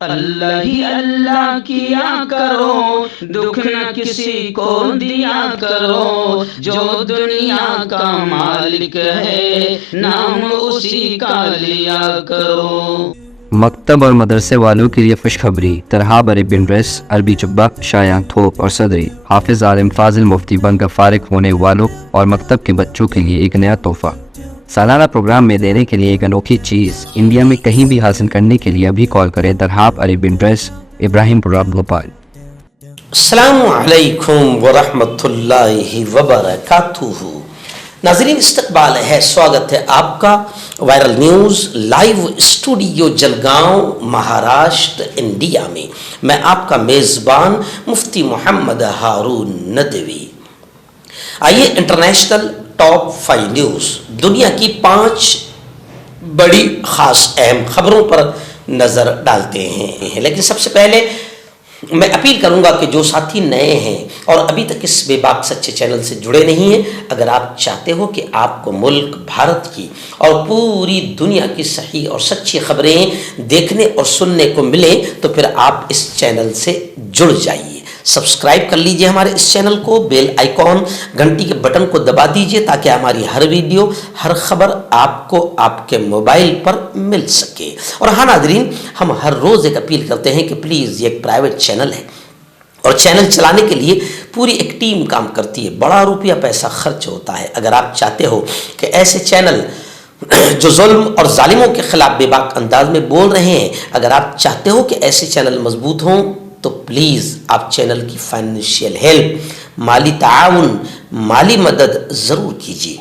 اللہ ہی اللہ کیا کرو، دکھ نہ کسی کو دیا کرو، جو دنیا کا مالک ہے نام اسی کا لیا کرو۔ مکتب اور مدرسے والوں کے لیے خوشخبری، ترحاب عربی ڈریس، عربی جبہ، شایان تھوپ اور صدری، حافظ عالم فاضل مفتی بن کر فارغ ہونے والوں اور مکتب کے بچوں کے لیے ایک نیا تحفہ۔ سالانہ پروگرام میں دینے کے لیے ایک انوکھی چیز انڈیا میں کہیں بھی حاصل کرنے کے لیے ابھی کال کریں ترحاب عربی ڈریس، ابراہیم پورہ، بھوپال۔ السلام علیکم ورحمۃ اللہ وبرکاتہ۔ ناظرین استقبال ہے، سواگت ہے آپ کا viral news live studio Jalgaon Maharashtra India میں۔ میں آپ کا میزبان مفتی محمد ہارون ندوی۔ آئیے انٹرنیشنل ٹاپ 5 نیوز، دنیا کی 5 بڑی خاص اہم خبروں پر نظر ڈالتے ہیں۔ لیکن سب سے پہلے میں اپیل کروں گا کہ جو ساتھی نئے ہیں اور ابھی تک اس بے باک سچے چینل سے جڑے نہیں ہیں، اگر آپ چاہتے ہو کہ آپ کو ملک بھارت کی اور پوری دنیا کی صحیح اور سچی خبریں دیکھنے اور سننے کو ملیں تو پھر آپ اس چینل سے جڑ جائیے۔ سبسکرائب کر لیجئے ہمارے اس چینل کو، بیل آئیکن گھنٹی کے بٹن کو دبا دیجئے تاکہ ہماری ہر ویڈیو، ہر خبر آپ کو آپ کے موبائل پر مل سکے۔ اور ہاں ناظرین، ہم ہر روز ایک اپیل کرتے ہیں کہ پلیز یہ ایک پرائیویٹ چینل ہے اور چینل چلانے کے لیے پوری ایک ٹیم کام کرتی ہے، بڑا روپیہ پیسہ خرچ ہوتا ہے۔ اگر آپ چاہتے ہو کہ ایسے چینل جو ظلم اور ظالموں کے خلاف بے باک انداز میں بول رہے ہیں، اگر آپ چاہتے ہو کہ ایسے چینل مضبوط ہوں تو پلیز آپ چینل کی فائنینشیل ہیلپ، مالی تعاون، مالی مدد ضرور کیجیے۔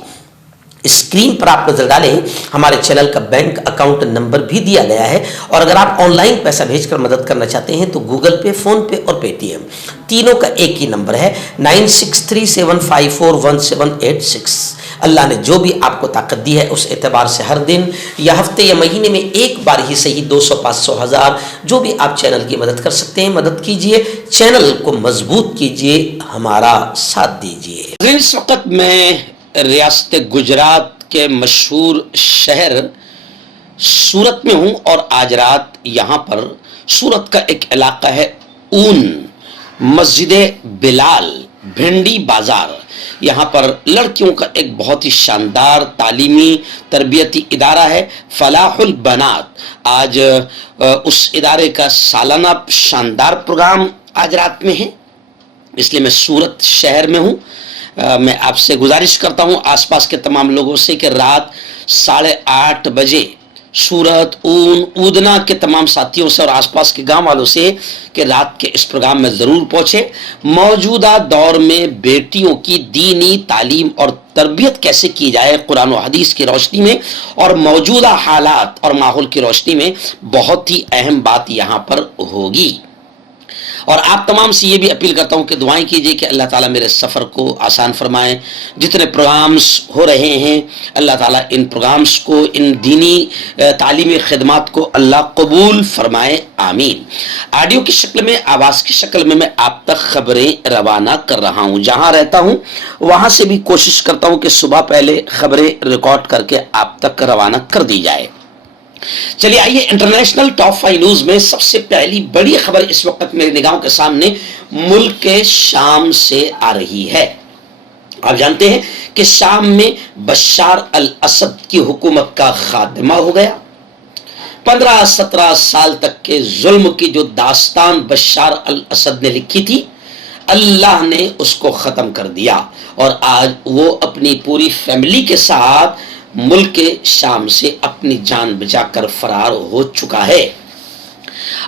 اسکرین پر آپ نظر ڈالیں، ہمارے چینل کا بینک اکاؤنٹ نمبر بھی دیا گیا ہے، اور اگر آپ آن لائن پیسہ بھیج کر مدد کرنا چاہتے ہیں تو گوگل پے، فون پے اور پے ٹی ایم تینوں کا ایک ہی نمبر ہے 9637541786۔ اللہ نے جو بھی آپ کو طاقت دی ہے اس اعتبار سے ہر دن یا ہفتے یا مہینے میں ایک بار ہی صحیح 200، 500، 1000 جو بھی آپ چینل کی مدد کر سکتے ہیں مدد کیجئے، چینل کو مضبوط کیجئے، ہمارا ساتھ دیجئے۔ اس وقت میں ریاست گجرات کے مشہور شہر سورت میں ہوں، اور آج رات یہاں پر سورت کا ایک علاقہ ہے اون، مسجد بلال، بھنڈی بازار، یہاں پر لڑکیوں کا ایک بہت ہی شاندار تعلیمی تربیتی ادارہ ہے، فلاح البنات۔ آج اس ادارے کا سالانہ شاندار پروگرام آج رات میں ہے، اس لیے میں سورت شہر میں ہوں۔ میں آپ سے گزارش کرتا ہوں آس پاس کے تمام لوگوں سے کہ رات 8:30 بجے سورت، اون، اودنا کے تمام ساتھیوں سے اور آس پاس کے گاؤں والوں سے کہ رات کے اس پروگرام میں ضرور پہنچے۔ موجودہ دور میں بیٹیوں کی دینی تعلیم اور تربیت کیسے کی جائے قرآن و حدیث کی روشنی میں اور موجودہ حالات اور ماحول کی روشنی میں، بہت ہی اہم بات یہاں پر ہوگی۔ اور آپ تمام سے یہ بھی اپیل کرتا ہوں کہ دعائیں کیجئے کہ اللہ تعالیٰ میرے سفر کو آسان فرمائے۔ جتنے پروگرامز ہو رہے ہیں اللہ تعالیٰ ان پروگرامز کو، ان دینی تعلیمی خدمات کو اللہ قبول فرمائے، آمین۔ آڈیو کی شکل میں، آواز کی شکل میں آپ تک خبریں روانہ کر رہا ہوں۔ جہاں رہتا ہوں وہاں سے بھی کوشش کرتا ہوں کہ صبح پہلے خبریں ریکارڈ کر کے آپ تک روانہ کر دی جائے۔ چلیے آئیے انٹرنیشنل ٹاپ 5 نیوز میں سب سے پہلی بڑی خبر اس وقت میرے نگاہوں کے سامنے ملک کے شام سے آ رہی ہے۔ آپ جانتے ہیں کہ شام میں بشار الاسد کی حکومت کا خاتمہ ہو گیا۔ 15-17 سال تک کے ظلم کی جو داستان بشار الاسد نے لکھی تھی، اللہ نے اس کو ختم کر دیا، اور آج وہ اپنی پوری فیملی کے ساتھ ملک شام سے اپنی جان بچا کر فرار ہو چکا ہے۔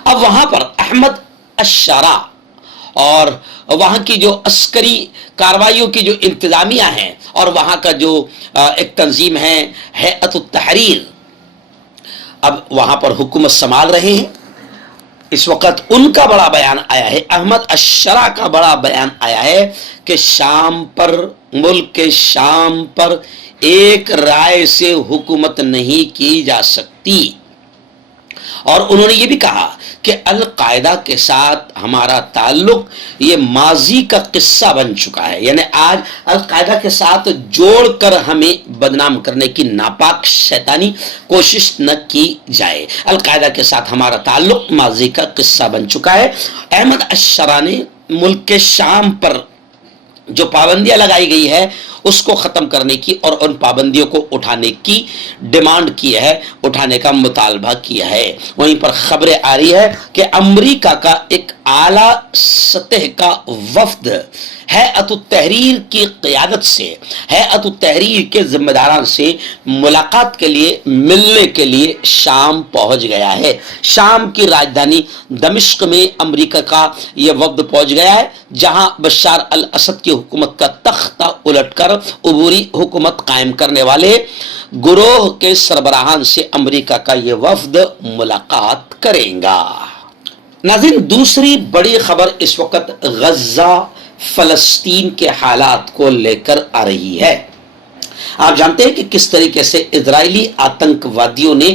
اب وہاں پر احمد الشارع اور وہاں کی جو عسکری کارروائیوں کی جو انتظامیہ ہیں اور وہاں کا جو ایک تنظیم ہے ہیئت التحریر، اب وہاں پر حکومت سنبھال رہے ہیں۔ اس وقت ان کا بڑا بیان آیا ہے، احمد الشارع کا بڑا بیان آیا ہے کہ شام پر، ملک کے شام پر ایک رائے سے حکومت نہیں کی جا سکتی، اور انہوں نے یہ بھی کہا کہ القاعدہ کے ساتھ ہمارا تعلق یہ ماضی کا قصہ بن چکا ہے، یعنی آج القاعدہ کے ساتھ جوڑ کر ہمیں بدنام کرنے کی ناپاک شیطانی کوشش نہ کی جائے۔ القاعدہ کے ساتھ ہمارا تعلق ماضی کا قصہ بن چکا ہے۔ احمد الشرع نے ملک کے شام پر جو پابندیاں لگائی گئی ہے اس کو ختم کرنے کی اور ان پابندیوں کو اٹھانے کی ڈیمانڈ کی ہے، اٹھانے کا مطالبہ کیا ہے۔ وہیں پر خبریں آ رہی ہے کہ امریکہ کا ایک اعلیٰ سطح کا وفد ہیئت التحریر کی قیادت سے، ہیئت التحریر کے ذمہ داران سے ملاقات کے لیے، ملنے کے لیے شام پہنچ گیا ہے۔ شام کی راجدھانی دمشق میں امریکہ کا یہ وفد پہنچ گیا ہے، جہاں بشار الاسد کی حکومت کا تختہ الٹ کر عبوری حکومت قائم کرنے والے گروہ کے سربراہان سے امریکہ کا یہ وفد ملاقات کریں گا۔ ناظرین، دوسری بڑی خبر اس وقت غزہ فلسطین کے حالات کو لے کر آ رہی ہے۔ آپ جانتے ہیں کہ کس طریقے سے اسرائیلی آتنکوادیوں نے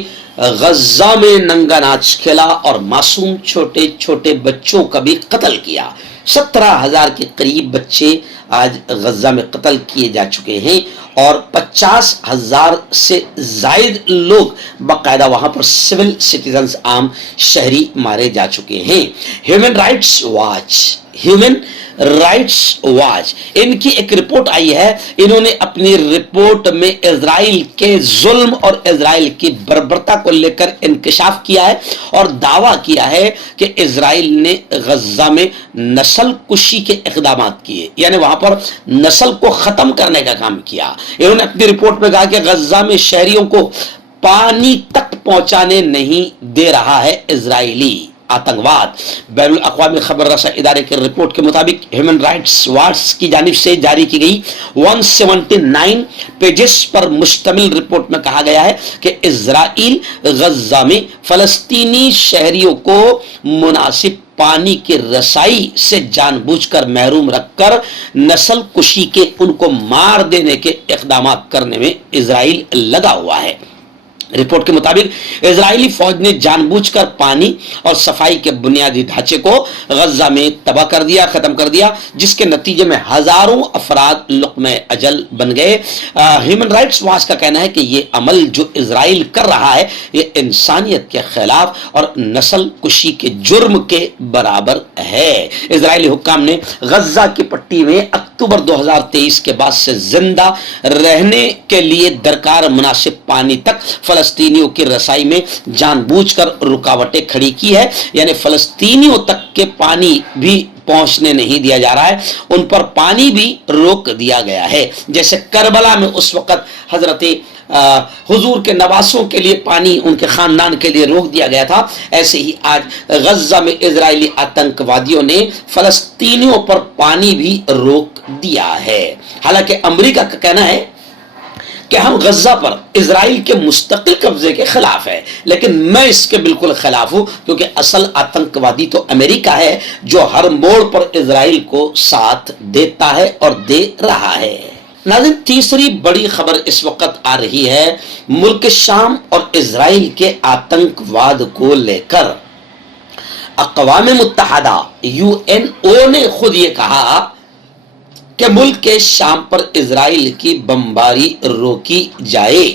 غزہ میں ننگا ناچ کھیلا اور معصوم چھوٹے چھوٹے بچوں کا بھی قتل کیا۔ 17,000 کے قریب بچے آج غزہ میں قتل کیے جا چکے ہیں اور 50,000 سے زائد لوگ باقاعدہ وہاں پر سول سٹیزنز، عام شہری مارے جا چکے ہیں۔ ہیومن رائٹس واچ ان کی ایک رپورٹ آئی ہے، انہوں نے اپنی رپورٹ میں اسرائیل کے ظلم اور اسرائیل کی بربرتا کو لے کر انکشاف کیا ہے اور دعویٰ کیا ہے کہ اسرائیل نے غزہ میں نسل کشی کے اقدامات کیے، یعنی وہاں پر نسل کو ختم کرنے کا کام کیا۔ انہوں نے اپنی رپورٹ میں کہا کہ غزہ میں شہریوں کو پانی تک پہنچانے نہیں دے رہا ہے اسرائیلی آتنکواد۔ بین الاقوامی خبر رساں ادارے کے رپورٹ کے مطابق ہیومن رائٹس واچ کی جانب سے جاری کی گئی 179 پیجز پر مشتمل رپورٹ میں کہا گیا ہے کہ اسرائیل غزہ میں فلسطینی شہریوں کو مناسب پانی کی رسائی سے جان بوجھ کر محروم رکھ کر نسل کشی کے، ان کو مار دینے کے اقدامات کرنے میں اسرائیل لگا ہوا ہے۔ رپورٹ کے مطابق اسرائیلی فوج نے جان بوجھ کر پانی اور صفائی کے بنیادی ڈھانچے کو غزہ میں تباہ کر دیا، ختم کر دیا، جس کے نتیجے میں ہزاروں افراد لقمہ اجل بن گئے۔ ہیومن رائٹس واچ کا کہنا ہے کہ یہ عمل جو اسرائیل کر رہا ہے یہ انسانیت کے خلاف اور نسل کشی کے جرم کے برابر ہے۔ اسرائیلی حکام نے غزہ کی پٹی میں اکتوبر 2023 کے بعد سے زندہ رہنے کے لیے درکار مناسب پانی تک فلسطینیوں کی رسائی میں جان بوجھ کر رکاوٹیں کھڑی کی ہے، یعنی فلسطینیوں تک کے پانی بھی پہنچنے نہیں دیا جا رہا ہے، ان پر پانی بھی روک دیا گیا ہے۔ جیسے کربلا میں اس وقت حضرت حضور کے نواسوں کے لیے پانی ان کے خاندان کے لیے روک دیا گیا تھا، ایسے ہی آج غزہ میں اسرائیلی آتنکوادیوں نے فلسطینیوں پر پانی بھی روک دیا ہے۔ حالانکہ امریکہ کا کہنا ہے کہ ہم غزہ پر اسرائیل کے مستقل قبضے کے خلاف ہے، لیکن میں اس کے بالکل خلاف ہوں، کیونکہ اصل آتنکوادی تو امریکہ ہے جو ہر موڑ پر اسرائیل کو ساتھ دیتا ہے اور دے رہا ہے۔ ناظرین، تیسری بڑی خبر اس وقت آ رہی ہے ملک شام اور اسرائیل کے آتنکواد کو لے کر۔ اقوام متحدہ UNO نے خود یہ کہا کہ ملک کے شام پر اسرائیل کی بمباری روکی جائے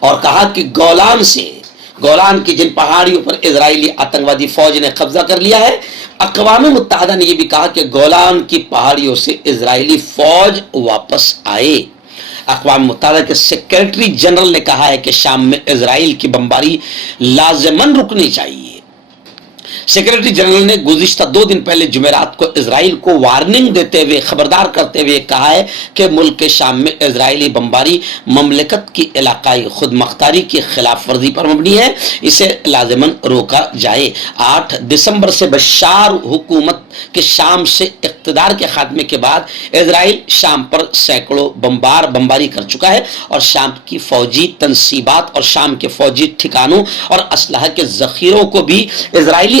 اور کہا کہ گولان کی جن پہاڑیوں پر اسرائیلی آتنکوادی فوج نے قبضہ کر لیا ہے، اقوام متحدہ نے یہ بھی کہا کہ گولان کی پہاڑیوں سے اسرائیلی فوج واپس آئے۔ اقوام متحدہ کے سیکریٹری جنرل نے کہا ہے کہ شام میں اسرائیل کی بمباری لازماً رکنی چاہیے۔ سیکریٹری جنرل نے گزشتہ 2 دن پہلے جمعرات کو اسرائیل کو وارننگ دیتے ہوئے، خبردار کرتے ہوئے کہا ہے کہ ملک کے شام میں اسرائیلی بمباری مملکت کی علاقائی خود مختاری کی خلاف ورزی پر مبنی ہے، اسے لازماً روکا جائے۔ 8 دسمبر سے بشار حکومت کے شام سے اقتدار کے خاتمے کے بعد اسرائیل شام پر سینکڑوں بمباری کر چکا ہے اور شام کی فوجی تنصیبات اور شام کے فوجی ٹھکانوں اور اسلحہ کے ذخیروں کو بھی اسرائیلی